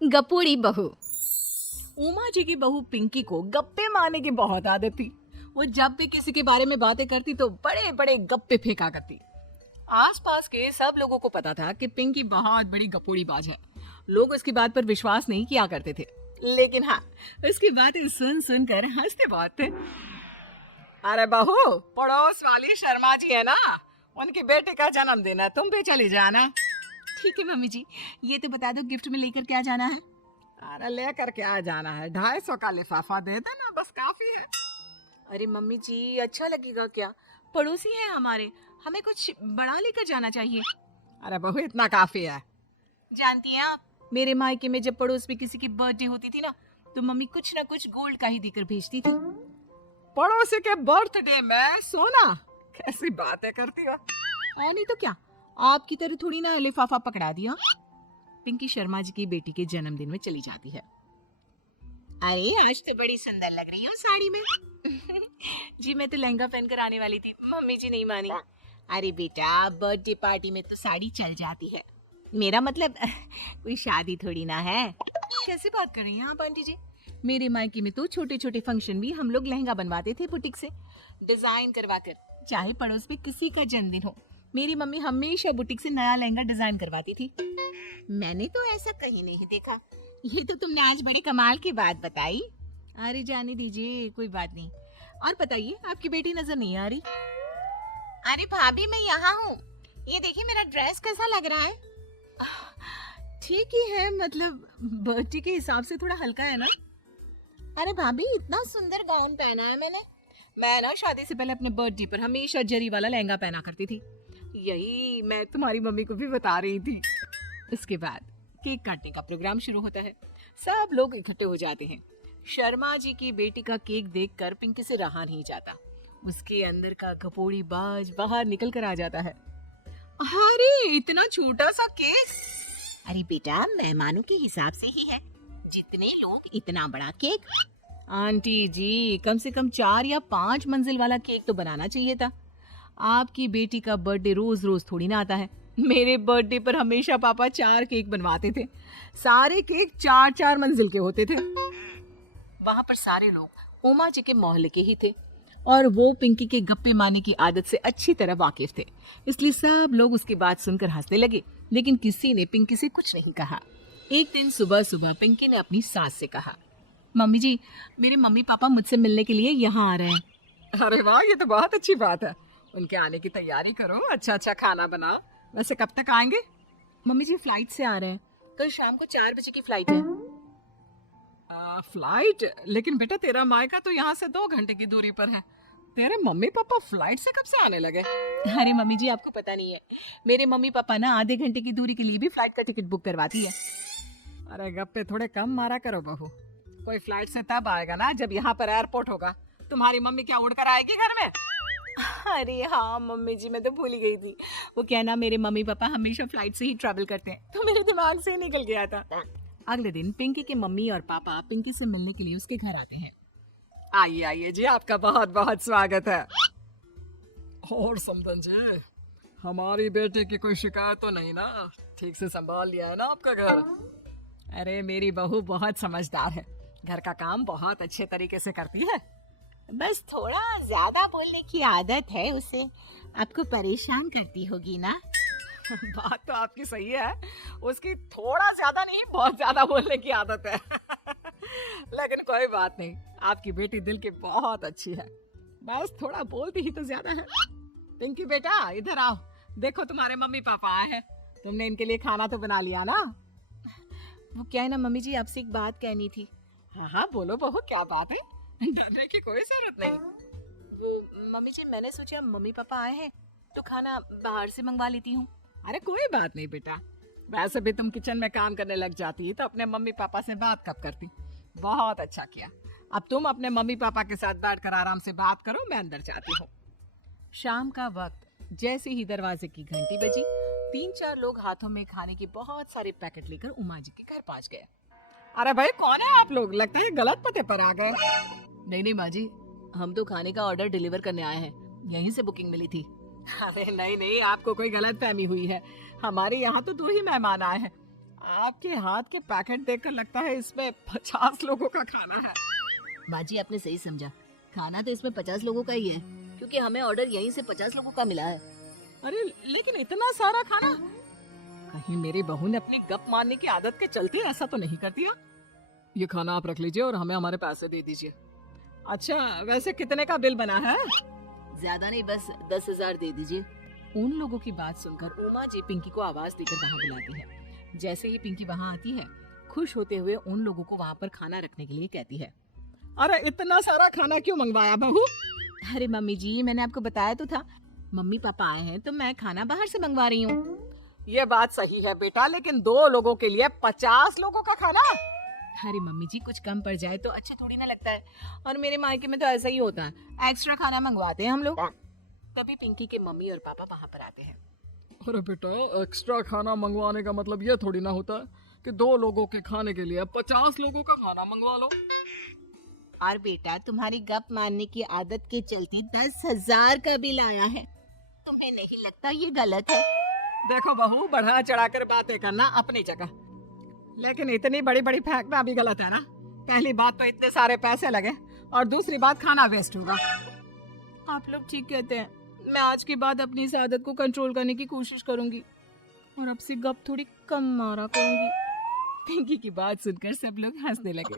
गपोड़ी बहू। उमा जी की बहू पिंकी को गप्पे मारने की बहुत आदत थी। वो जब भी किसी के बारे में बातें करती तो बड़े बड़े गप्पे फेंका करती। आसपास के सब लोगों को पता था कि पिंकी बहुत बड़ी गपोड़ी बाज है। लोग उसकी बात पर विश्वास नहीं किया करते थे, लेकिन हाँ, उसकी बातें सुन सुनकर हंसते बहुत थे। अरे बहू, पड़ोस वाली शर्मा जी है ना, उनकी बेटे का जन्मदिन है, तुम भी चली जाना। ठीक है मम्मी जी, ये तो बता दो गिफ्ट में लेकर क्या जाना है। अरे लेकर क्या जाना है, 250 का लिफाफा दे देना, बस काफी है। अरे मम्मी जी, अच्छा लगेगा क्या? पड़ोसी हैं हमारे, हमें कुछ बड़ा लेकर जाना चाहिए। अरे बहू, इतना काफी है। जानती हैं आप, मेरे मायके में जब पड़ोस में किसी की बर्थडे होती थी ना, तो मम्मी कुछ ना कुछ गोल्ड का ही देकर भेजती थी। पड़ोसी के बर्थडे में सोना? कैसी बातें करती हो। नहीं तो क्या, आपकी तरह थोड़ी ना लिफाफा पकड़ा दिया। पिंकी शर्मा जी की बेटी के जन्मदिन में चली जाती है। अरे आज तो बड़ी सुंदर लग रही हो साड़ी में। जी मैं तो लहंगा पहनकर आने वाली थी, मम्मी जी नहीं मानी। अरे बेटा, बर्थडे पार्टी में तो साड़ी चल जाती है। मेरा मतलब कोई शादी थोड़ी ना है। कैसे बात कर रही हैं आप आंटी जी? मेरे मायके में तो छोटे छोटे फंक्शन भी हम लोग लहंगा बनवाते थे बुटीक से, डिजाइन करवा कर। चाहे पड़ोस में किसी का जन्मदिन हो, मेरी मम्मी हमेशा बुटीक से नया लहंगा डिजाइन करवाती थी। मैंने तो ऐसा कहीं नहीं देखा। ये तो तुमने आज बड़े कमाल की बात बताई। अरे जाने दीजिए, कोई बात नहीं। और बताइए, आपकी बेटी नजर नहीं आ रही। अरे भाभी, मैं यहाँ हूँ। ये देखिए मेरा ड्रेस कैसा लग रहा है। ठीक ही है, मतलब बर्थडे के हिसाब से थोड़ा हल्का है ना। अरे भाभी, इतना सुंदर गाउन पहना है मैंने। मैं ना शादी से पहले अपने बर्थडे पर हमेशा जरी वाला लहंगा पहना करती थी। यही मैं तुम्हारी मम्मी को भी बता रही थी। इसके बाद केक काटने का प्रोग्राम शुरू होता है। सब लोग इकट्ठे हो जाते हैं। शर्मा जी की बेटी का केक देखकर पिंकी से रहा नहीं जाता। उसके अंदर का गपोड़ी बाज बाहर निकल कर आ जाता है। अरे इतना छोटा सा केक! अरे बेटा, मेहमानों के हिसाब से ही है, जितने लोग इतना बड़ा केक। आंटी जी, कम से कम 4 या 5 मंजिल वाला केक तो बनाना चाहिए था। आपकी बेटी का बर्थडे रोज रोज थोड़ी ना आता है। मेरे बर्थडे पर हमेशा पापा 4 केक बनवाते थे। सारे केक 4-4 मंजिल के होते थे। वहां पर सारे लोग उमा जी के मोहल्ले के ही थे और वो पिंकी के गप्पे मारने की आदत से अच्छी तरह वाकिफ थे, इसलिए सब लोग उसकी बात सुनकर हंसने लगे, लेकिन किसी ने पिंकी से कुछ नहीं कहा। एक दिन सुबह सुबह पिंकी ने अपनी सास से कहा, मम्मी जी, मेरे मम्मी पापा मुझसे मिलने के लिए यहाँ आ रहे हैं। अरे वाह, ये तो बहुत अच्छी बात है। उनके आने की तैयारी करो, अच्छा अच्छा खाना बनाओ। वैसे कब तक आएंगे? मम्मी जी फ्लाइट से आ रहे हैं, कल शाम को 4 बजे की फ्लाइट है। फ्लाइट? लेकिन बेटा, तेरा मायका तो यहाँ से 2 घंटे की दूरी पर है। तेरे मम्मी पापा फ्लाइट से कब से आने लगे? अरे मम्मी जी, आपको पता नहीं है, मेरे मम्मी पापा ना आधे घंटे की दूरी के लिए भी फ्लाइट का टिकट बुक करवाती है। अरे गप्पे थोड़े कम मारा करो बहू। कोई फ्लाइट से तब आएगा ना जब यहाँ पर एयरपोर्ट होगा। तुम्हारी मम्मी क्या उड़कर आएगी घर में? अरे हाँ मम्मी जी, मैं तो भूल ही गई थी। वो क्या ना, मेरे मम्मी पापा हमेशा फ्लाइट से ही ट्रैवल करते हैं, तो मेरे दिमाग से ही निकल गया था। अगले दिन पिंकी के मम्मी और पापा पिंकी से मिलने के लिए उसके घर आते हैं। आइए आइए जी, आपका बहुत बहुत स्वागत है। और समधन जी, हमारी बेटे की कोई शिकायत तो नहीं ना? ठीक से संभाल लिया है ना आपका घर? अरे मेरी बहू बहुत समझदार है, घर का काम बहुत अच्छे तरीके से करती है। बस थोड़ा ज्यादा बोलने की आदत है उसे, आपको परेशान करती होगी ना। बात तो आपकी सही है, उसकी थोड़ा ज्यादा नहीं बहुत ज्यादा बोलने की आदत है। लेकिन कोई बात नहीं, आपकी बेटी दिल की बहुत अच्छी है, बस थोड़ा बोलती ही तो ज्यादा है। पिंकी बेटा, इधर आओ, देखो तुम्हारे मम्मी पापा आए हैं। तुमने इनके लिए खाना तो बना लिया ना? वो क्या है ना मम्मी जी, आपसे एक बात कहनी थी। हाँ हाँ बोलो बहू, क्या बात है? डरने की कोई जरूरत नहीं। वो मम्मी जी, मैंने सोचा मम्मी पापा आए हैं तो खाना बाहर से मंगवा लेती हूँ। अरे कोई बात नहीं बेटा, वैसे भी तुम किचन में काम करने लग जाती तो अपने मम्मी पापा से बात कब करती। बहुत अच्छा किया। अब तुम अपने मम्मी पापा के साथ बैठकर आराम से बात करो, मैं अंदर जाती हूँ। शाम का वक्त जैसे ही दरवाजे की घंटी बजी, 3-4 लोग हाथों में खाने के बहुत सारे पैकेट लेकर उमा जी के घर पहुंच गए। अरे भाई, कौन है आप लोग? लगता है गलत पते पर आ गए। नहीं नहीं माँ जी, हम तो खाने का ऑर्डर डिलीवर करने आए हैं, यहीं से बुकिंग मिली थी। अरे नहीं नहीं, आपको कोई गलत फहमी हुई है। हमारे यहाँ तो 2 ही मेहमान आए हैं। आपके हाथ के पैकेट देखकर लगता है इसमें 50 लोगों का खाना है। बाजी आपने सही समझा, खाना तो इसमें 50 लोगों का ही है, क्योंकि हमें ऑर्डर यहीं से 50 लोगों का मिला है। अरे लेकिन इतना सारा खाना, कहीं मेरी बहू ने अपनी गप मारने की आदत के चलते ऐसा तो नहीं करती है? ये खाना आप रख लीजिए और हमें हमारे पैसे दे दीजिए। अच्छा वैसे कितने का बिल बना है? ज्यादा नहीं, बस 10,000 दे दीजिए। उन लोगों की बात सुनकर उमा जी पिंकी को आवाज देकर वहाँ बुलाती है। जैसे ही पिंकी वहाँ आती है, खुश होते हुए उन लोगों को वहाँ पर खाना रखने के लिए कहती है। अरे इतना सारा खाना क्यों मंगवाया बहू? अरे मम्मी जी, मैंने आपको बताया तो था, मम्मी पापा आए हैं तो मैं खाना बाहर से मंगवा रही हूँ। ये बात सही है बेटा, लेकिन 2 लोगों के लिए 50 लोगों का खाना? अरे मम्मी जी, कुछ कम पड़ जाए तो अच्छा थोड़ी ना लगता है, और मेरे मायके में तो ऐसा ही होता है, एक्स्ट्रा खाना मंगवाते हैं हम लोग। तभी पिंकी के मम्मी और पापा वहाँ पर आते हैं। अरे बेटा, एक्स्ट्रा खाना मंगवाने का मतलब ये थोड़ी ना होता है कि 2 लोगों के खाने के लिए 50 लोगों का खाना मंगवा लो। और बेटा, तुम्हारी गप मारने की आदत के चलते 10,000 का बिल आया है, तुम्हें नहीं लगता ये गलत है? देखो बहू, बढ़ा चढ़ाकर बातें करना अपनी जगह, लेकिन इतनी बड़ी बड़ी फेंकना भी गलत है ना। पहली बात तो इतने सारे पैसे लगे, और दूसरी बात खाना वेस्ट होगा। आप लोग ठीक कहते हैं, मैं आज के बाद अपनी इस आदत को कंट्रोल करने की कोशिश करूंगी और अब से गप थोड़ी कम मारा करूंगी। पिंकी की बात सुनकर सब लोग हंसने लगे।